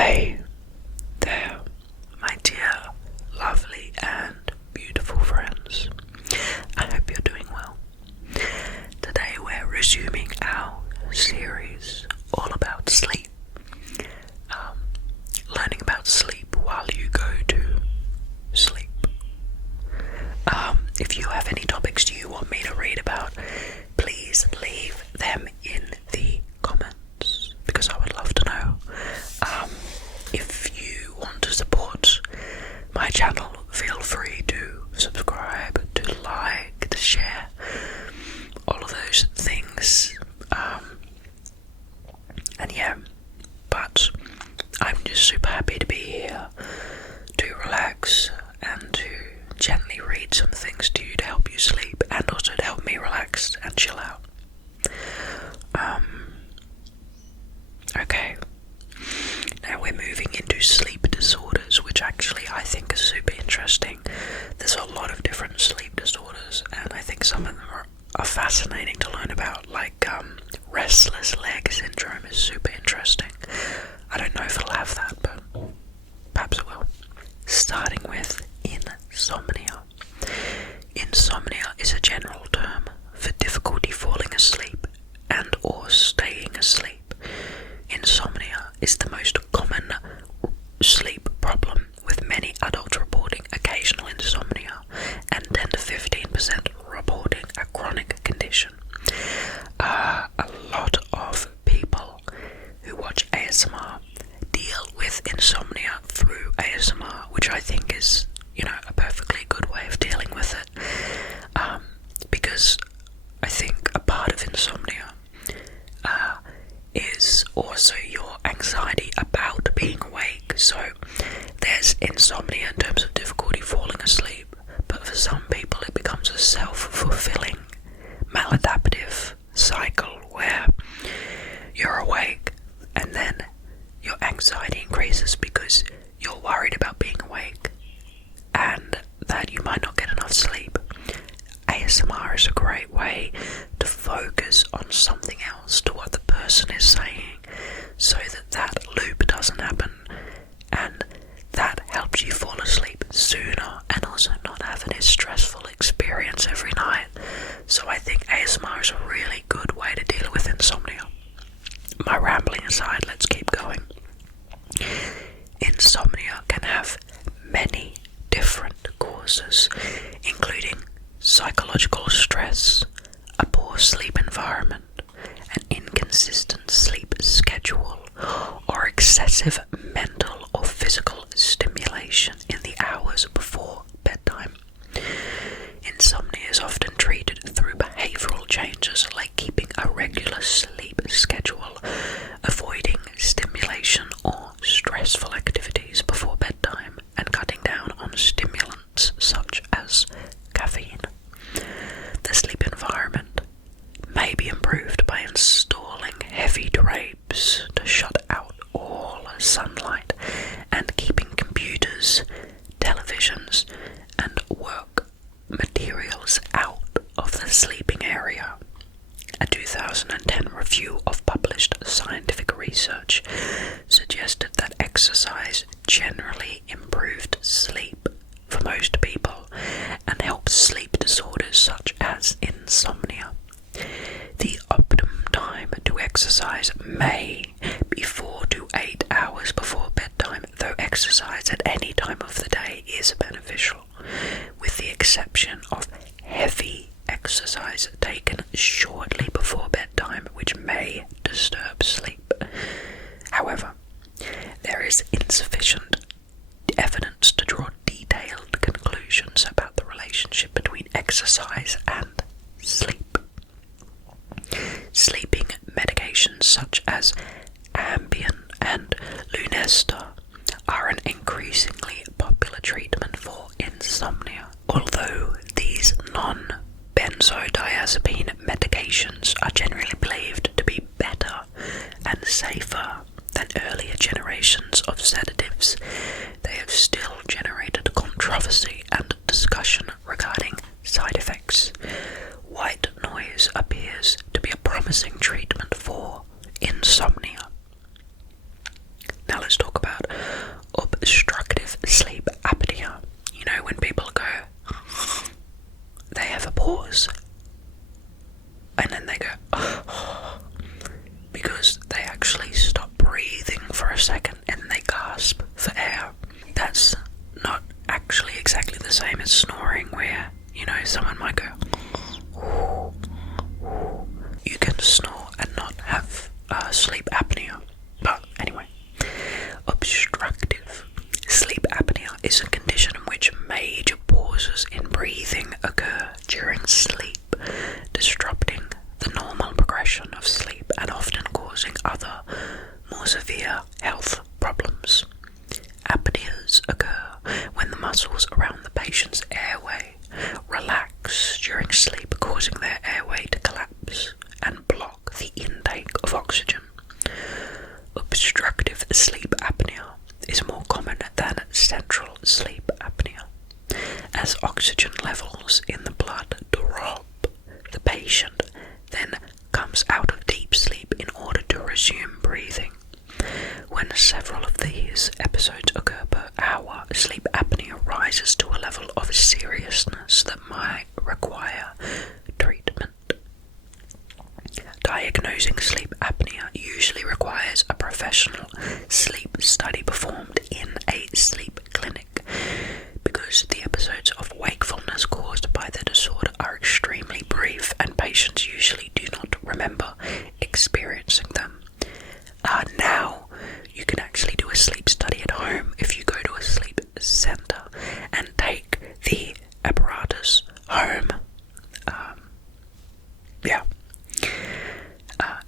Hi there, my dear, lovely and beautiful friends. I hope you're doing well. Today we're resuming our series all about sleep. Learning about sleep while you go to sleep. If you have any topics you want me to read about, please leave them in the comments, because I would love to know. If you want to support my channel, feel free to subscribe, to like, to share, all of those things. And yeah, but I'm just super happy to be here to relax and to gently read some things to you to help you sleep and also to help me relax and chill out. Okay, now we're moving into sleep disorders, which actually I think is super interesting. There's a lot of different sleep disorders, and I think some of them are fascinating to learn about, like restless leg syndrome is super interesting. I don't know if it'll have that, but perhaps it will. Starting with insomnia. Insomnia is a general term for difficulty falling asleep and or staying asleep. Insomnia is the most common sleep problem, with many adults reporting occasional insomnia and 10 to 15% reporting a chronic condition. A lot of people who watch ASMR deal with insomnia through ASMR, which I think is, a perfectly good way of dealing with it, because I think a part of insomnia is also your anxiety about being awake. So there's insomnia in terms of difficulty falling asleep, but for some people it becomes a self-fulfilling maladaptive cycle where you're awake and then your anxiety increases because you're worried about being awake and that you might not get enough sleep. ASMR is a great way to focus on something else to what the person is saying, so that loop doesn't happen, and that helps you fall asleep sooner and also not have this stressful experience every night. So I think ASMR is a really good way to deal with insomnia. My rambling aside, let's keep going. Insomnia can have many different causes, including psychological stress, a poor sleep environment, an inconsistent sleep schedule, or excessive mental or physical stimulation in the hours before bedtime. Insomnia is often treated through behavioral changes like keeping a regular sleep schedule, avoiding stimulation or stressful activities before bedtime, and cutting down on stimulants such as caffeine. The sleep environment may be improved by installing heavy drapes to shut out all sunlight and keeping computers, televisions, and work materials out of the sleeping area. A 2010 review of published scientific research suggested that exercise generally improved sleep for most people and helps sleep disorders such as insomnia. The optimum time to exercise may be 4 to 8 hours before bedtime, though exercise at any time of the day is beneficial, with the exception of heavy exercise taken shortly before bedtime, which may disturb sleep. However, there is insufficient evidence to draw detailed conclusions about the relationship between exercise and sleep. Sleeping medications such as Ambien and Lunesta are an increasingly popular treatment for insomnia. Although these non-benzodiazepine medications are generally believed to be better and safer than earlier generations of sedatives, they have still generated controversy and discussion regarding side effects. White noise appears to be a promising treatment for insomnia. Now let's talk about As oxygen levels in the blood drop, the patient then comes out of deep sleep in order to resume breathing. When several of these episodes occur per hour, sleep apnea rises to a level of seriousness that might require treatment. Diagnosing sleep apnea usually requires a professional sleep study performed in a sleep clinic, because the episodes of wakefulness caused by the disorder are extremely brief and patients usually do not remember experiencing them. Now, you can actually do a sleep study at home if you go to a sleep center and take the apparatus home.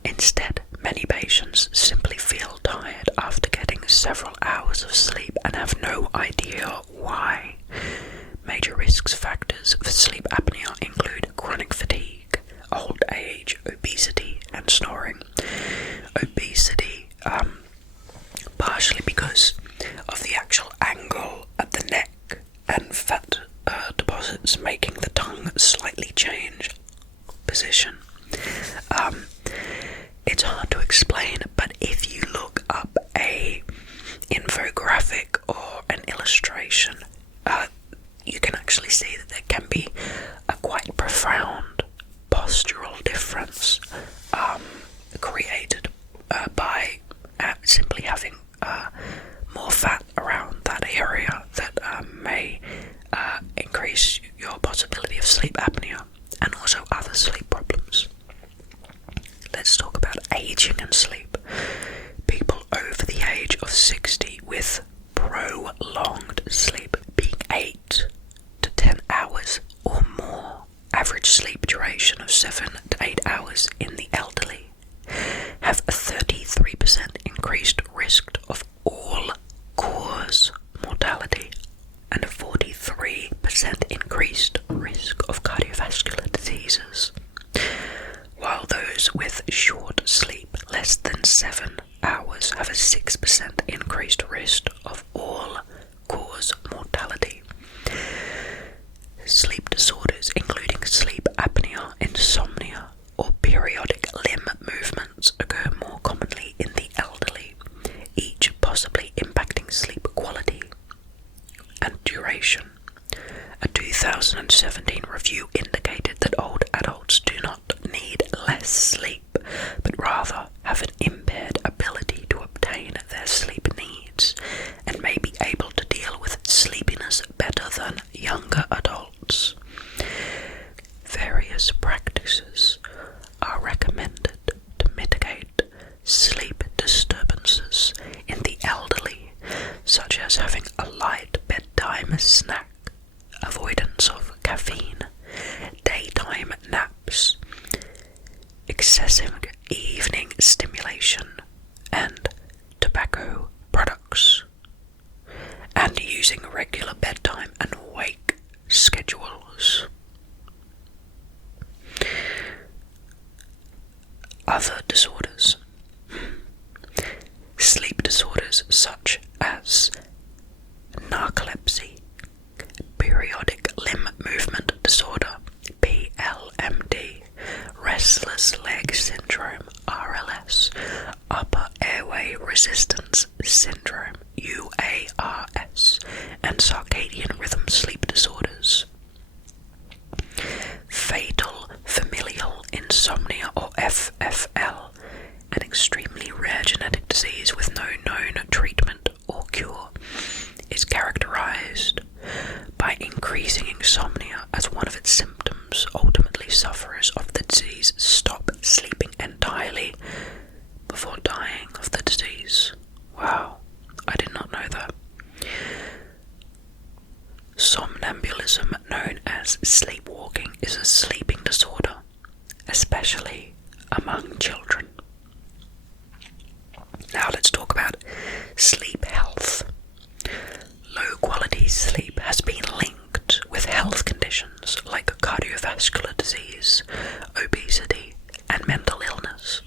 Instead, many patients simply feel tired after getting several hours of sleep and have no idea why. Major risk factors for sleep apnea include chronic fatigue, old age, obesity, and snoring. Obesity, partially because of the actual angle at the neck and fat deposits making the tongue slightly change position. It's hard to explain, but if you look up a infographic or an illustration, you can actually see that there can be a quite profound postural difference created by simply having more fat around that area that may increase your possibility of sleep apnea and also other sleep problems. Let's talk about aging and sleep. People over the age of 60 with prolonged sleep, being 8 to 10 hours or more, average sleep duration of 7 to 8 hours in the elderly, have a 33% increased risk of all-cause mortality and a 43% increased risk of cardiovascular diseases, while those with short sleep, less than 7 hours, have a 6% increased risk of all-cause mortality. Sleep disorders, including sleep apnea, insomnia, or periodic limb movements, occur more commonly in the elderly, each possibly impacting sleep quality and duration. A 2017 review indicated that old adults do not need less sleep, but rather have an impaired ability to obtain their sleep needs, and may be able to deal with sleepiness better than younger adults. Various practices are recommended to mitigate sleep disturbances in the elderly, such as having a light bedtime snack, avoidance of caffeine, daytime naps, excessive evening stimulation, and tobacco products, and using regular bedtime and wake schedules. Other disorders. Sleep disorders such as narcolepsy, periodic limb movement disorder, PLMD, restless leg syndrome, RLS, upper airway resistance syndrome, UARS, and circadian rhythm sleep disorders. Fatal familial insomnia, or FFL, an extremely rare genetic disease with no known treatment or cure, is characterized by increasing insomnia as one of its symptoms. Ultimately, sufferers of the disease stop sleeping entirely before dying of the disease. Wow, I did not know that. Somnambulism, known as sleepwalking, is a sleeping disorder, especially among children. Now let's talk about sleep health. Low quality sleep has been linked with health conditions like cardiovascular disease, obesity, and mental illness.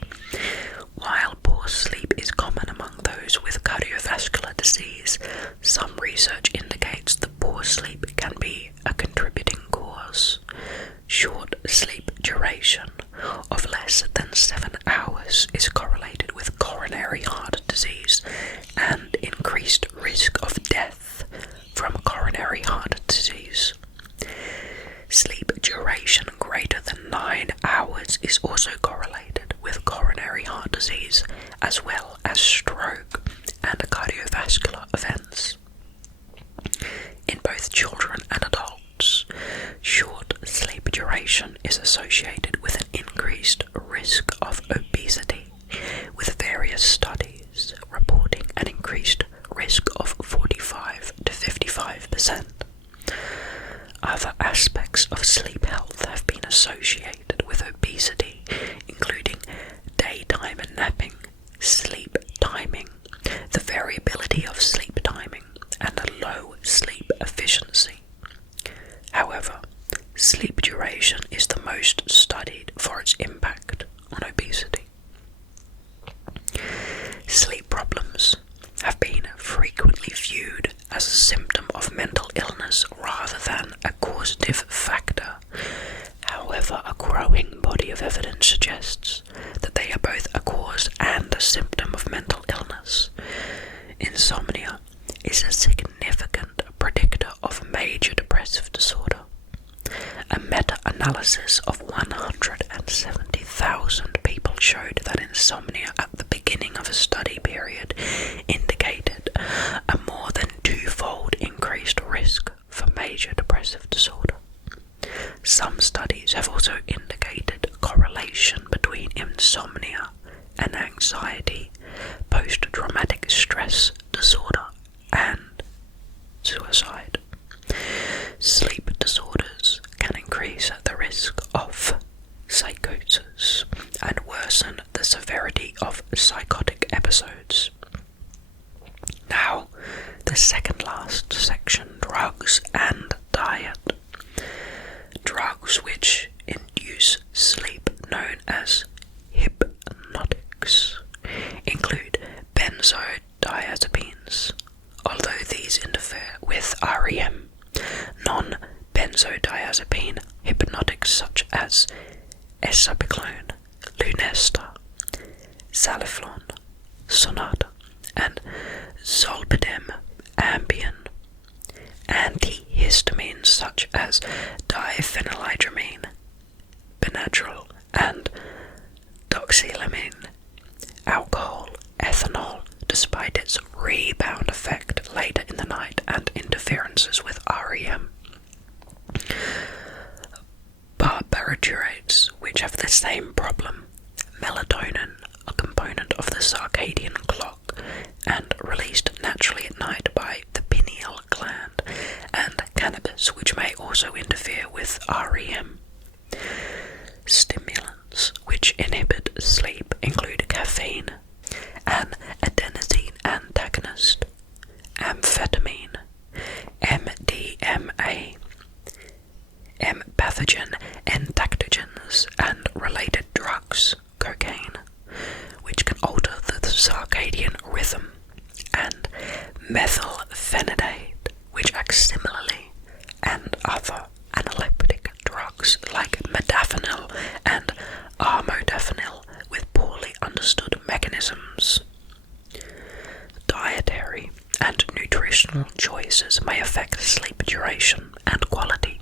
While poor sleep is common among those with cardiovascular disease, some research indicates that poor sleep can be a contributor cardiovascular events. In both children and adults, short sleep duration is associated with an increased risk of obesity, with various studies reporting an increased risk of 45 to 55%. Other aspects of sleep health have been associated with obesity, including daytime napping, sleep timing, the variability of sleep timing, and a low sleep efficiency. However, sleep duration is the most studied for its impact on obesity. Sleep problems have been frequently viewed as a symptom of mental illness rather than a causative factor. However, a growing body of evidence suggests that they are both a cause and a symptom of mental illness. Insomnia is a significant predictor of major depressive disorder. A meta-analysis of 170,000 people showed that insomnia at the beginning of a study period indicated a more than twofold increased risk for major depressive disorder. Some studies have also indicated a correlation between insomnia and anxiety, post-traumatic stress disorder, and suicide. Sleep disorders can increase the risk of psychosis and worsen the severity of psychotic episodes. Now, the second last section, drugs and diet. Drugs which induce sleep, known as hypnotics, include benzodiazepines. Although these interfere with REM, non-benzodiazepine hypnotics such as esapicolone, Lunesta, Saliflon, Sonata, and zolpidem, Ambien, antihistamines such as diphenhydramine, Benadryl, and doxylamine, alcohol, ethanol, despite its rebound effect later in the night and interferences with REM. Barbiturates, which have the same problem, melatonin, a component of the circadian clock and released naturally at night by the pineal gland, and cannabis, which may also interfere with REM. Stimulants which inhibit sleep include caffeine, an adenosine antagonist, amphetamine, MDMA, empathogen entactogens, and related drugs, cocaine, which can alter the circadian rhythm, and methylphenidate, which acts similarly, and other analeptic drugs like modafinil and armodafinil with poorly understood mechanisms. Dietary and nutritional choices may affect sleep duration and quality.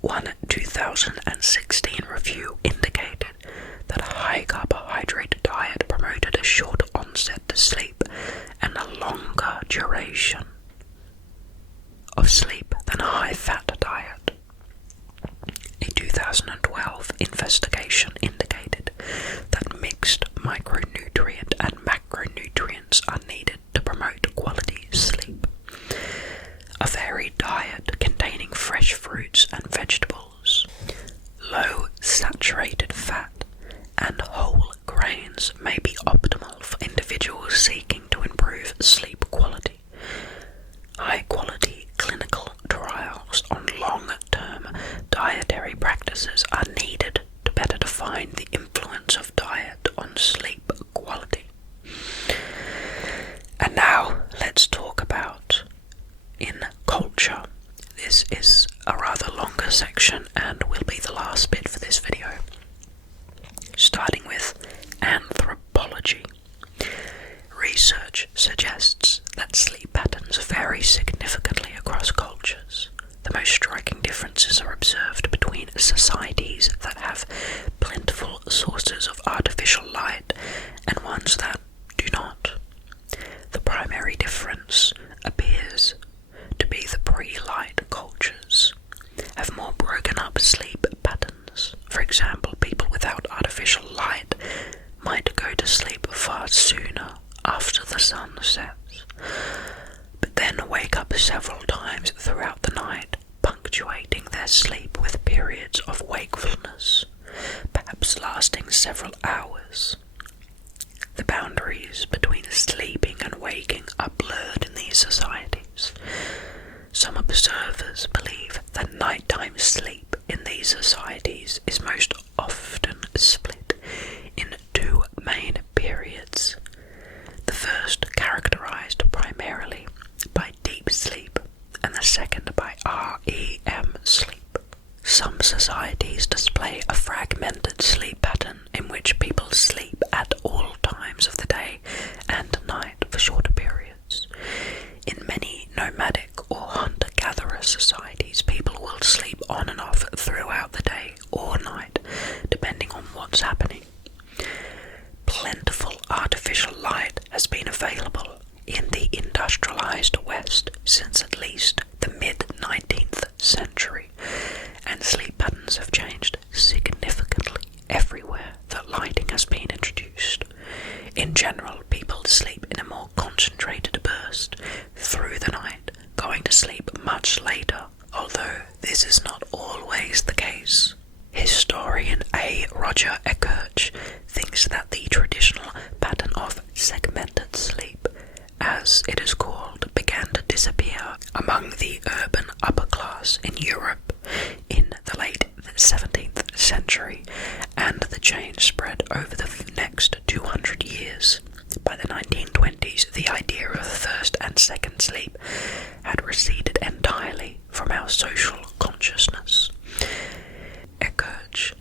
One 2016 review indicated that a high carbohydrate diet promoted a shorter onset to sleep and a longer duration of sleep than a high fat diet. A 2012 investigation indicated that mixed micronutrient and macronutrients are needed to promote quality sleep. A varied diet containing fresh fruits and vegetables, low saturated fat, and whole grains may be optimal for individuals seeking to improve sleep quality. High-quality clinical trials on long-term dietary practices are needed to better define the influence of diet on sleep quality. And now let's talk about in culture. This is a rather longer section and will be the last bit for this video. Starting with anthropology. Research suggests that sleep patterns vary significantly across cultures. The most striking differences are observed between societies that have plentiful sources of artificial light and ones that do not. The primary wake up several times throughout the night, punctuating their sleep with periods of wakefulness, perhaps lasting several hours. The boundaries between sleeping and waking are blurred in these societies. Some observers believe that nighttime sleep in these societies is most often split in two main periods. The first characterized primarily by deep sleep, and the second by REM sleep. Some societies display a fragmented sleep pattern in which people sleep at all times of the day and night for shorter periods. In many nomadic or hunter-gatherer societies, people will sleep on and off throughout the day or night, depending on what's happening. Plentiful artificial light has been available in the industrialized West since at least the mid-19th century, and sleep patterns have changed significantly everywhere that lighting has been introduced. In general, people sleep in a more concentrated burst through the night, going to sleep much later, although this is not always the case. Historian A. Roger Eckhart thinks that the traditional pattern of segmented sleep, as it is called, began to disappear among the urban upper class in Europe in the late 17th century, and the change spread over the next 200 years. By the 1920s, the idea of first and second sleep had receded entirely from our social consciousness. Eckhart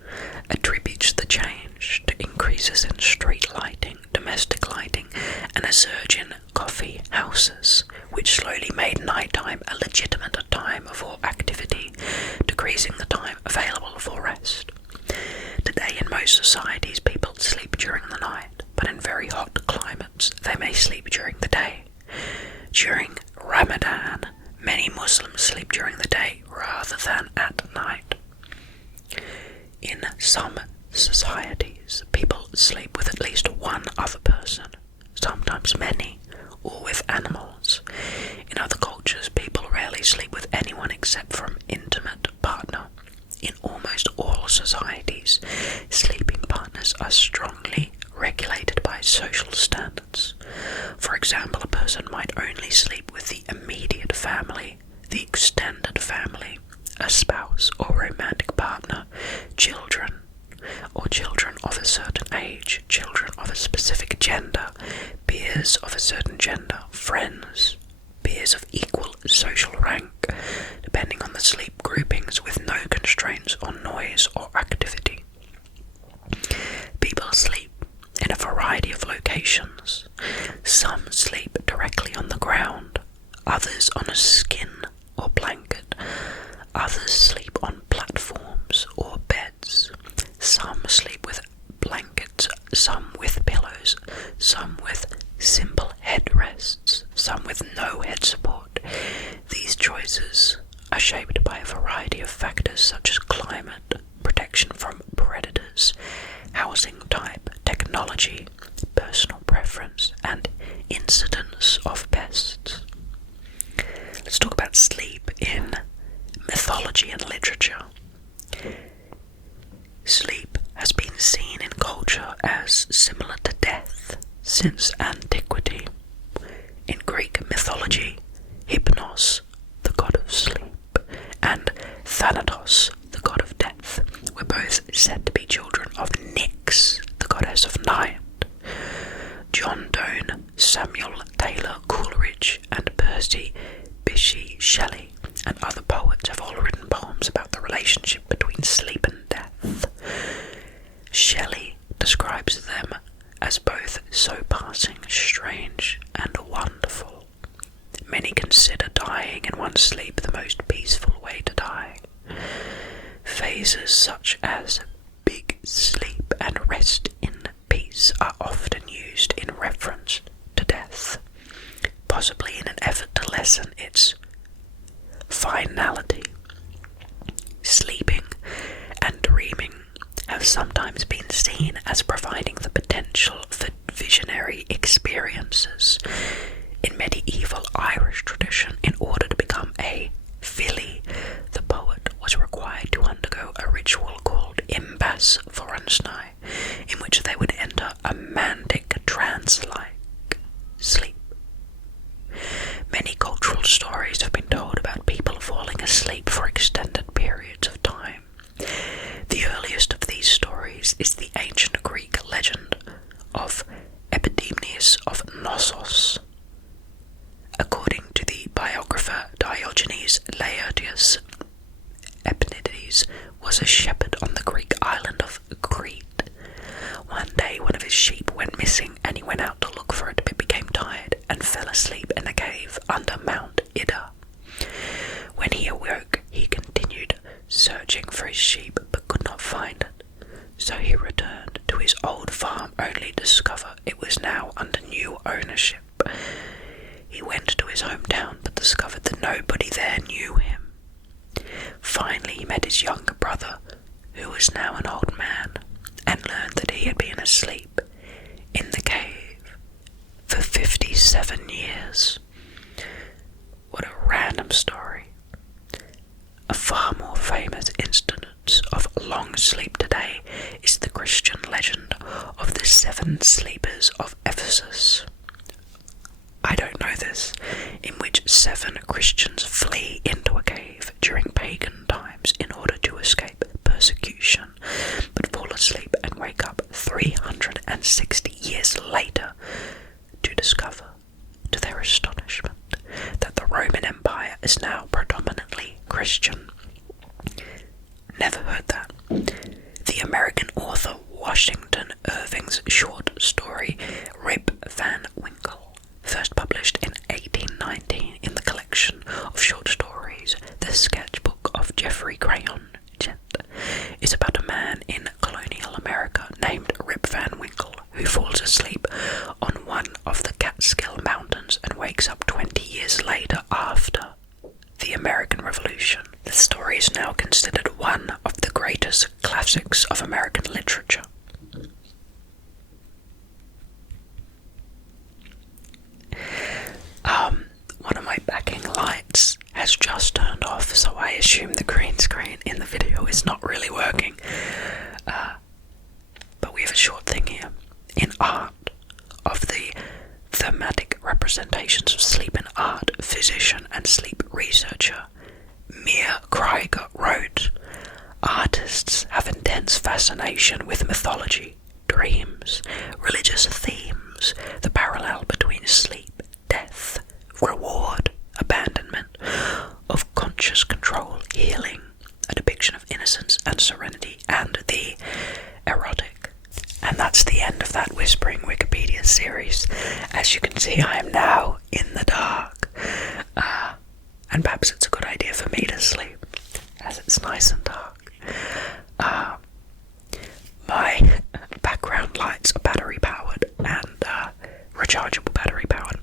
attributes the change to increases in street lighting, domestic lighting, and a surge in coffee houses, which slowly made nighttime a legitimate time for activity, decreasing the time available for rest. Today, in most societies, people sleep during the night, but in very hot climates, they may sleep during the day. During Ramadan, many Muslims sleep during the day rather than at night. In some societies, people sleep with at least one other person, sometimes many, or with animals. In other cultures, people rarely sleep with anyone except for an intimate partner. In almost all societies, sleeping partners are strongly regulated by social standards. For example, a person might only sleep with the immediate family, the extended family, a spouse or romantic partner, children, or children of a certain age, children of a specific gender, peers of a certain gender, friends, peers of equal social rank, depending on the sleep groupings, with no constraints on noise or activity. People sleep in a variety of locations. Some sleep directly on the ground, others on a skin or blanket, others sleep on platforms or beds. Some sleep with blankets, some with pillows, some with simple headrests, some with no head support. These choices are shaped by a variety of factors such as climate, protection from predators, housing type, technology, personal preference, and incidence of pests. Let's talk about sleep in mythology and literature. Sleep has been seen in culture as similar to death since antiquity. In Greek mythology, Hypnos, the god of sleep, and Thanatos, the god of death, were both said to be children of Nyx, the goddess of night. John Donne, Samuel Taylor Coleridge, and Percy Bysshe Shelley and other poets have all written poems about the relationship between sleep and death. Shelley describes them as both so passing strange and wonderful. Many consider dying in one's sleep the most peaceful way to die. Phrases such as big sleep and rest in peace are often used in reference to death, possibly in an effort to lessen its finality. Sleeping and dreaming have sometimes been seen as providing the potential for visionary experiences. In medieval Irish tradition, in order to become a filly, the poet was required to undergo a ritual called imbas forensni, in which they would enter a mantic trance-like sleep. Many cultural stories have been told about people falling asleep for extended periods of time. The earliest of these stories is the ancient Greek legend of Epidemius of Knossos. According to the biographer Diogenes Laertius, Epimetheus was a shepherd on the Greek island of Crete. One day one of his sheep went missing, and he went out to look for it, but became tired and fell asleep in a cave under Mount Ida. When he awoke, he continued searching for his sheep but could not find it. So he returned to his old farm, only to discover it was now under new ownership. He went to his hometown but discovered that nobody there knew him. Finally he met his younger brother, who was now an old man, and learned that he had been asleep in the cave for 57 years. What a random story. A far more famous instance of long sleep today is the Christian legend of the 7 sleepers of Ephesus. I don't know this, in which 7 Christians flee into a cave during pagan times in order to escape persecution, but fall asleep and wake up 360 years later to discover, to their astonishment, that the Roman Empire is now predominantly Christian. Never heard that. The American author Washington Irving's short story Rip Van Winkle, first published in 1819 in the collection of short stories The Sketchbook of Geoffrey Crayon, is about a man in colonial America named Rip Van Winkle who falls asleep on one of the Catskill Mountains and wakes up 20 years later after the American Revolution. The story is now considered one of the greatest classics of American literature. One of my backing lights has just turned off, so I assume the green screen in the video is not really working. But we have a short thing here. In art, of the thematic representations of sleep in art, physician and sleep researcher Mia Krieger wrote, "Artists have intense fascination with mythology, dreams, religious themes, the parallel between sleep, death, reward, abandonment, of conscious control, healing, a depiction of innocence and serenity, and the erotic." And that's the end of that Whispering Wikipedia series. As you can see, I am now in the dark. And perhaps it's a good idea for me to sleep, as it's nice and dark. My background lights are battery powered and rechargeable battery powered,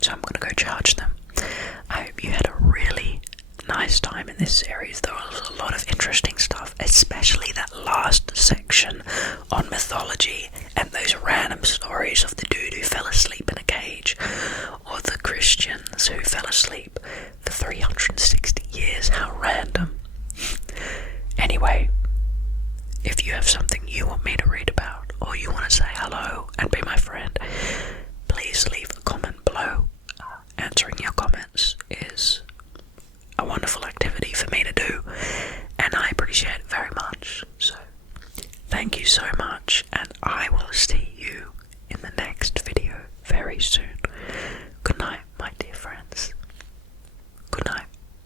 so I'm going to go charge them. I hope you had a really nice time in this series. There was a lot of interesting stuff, especially that last section on mythology and those random stories of the dude who fell asleep in a cage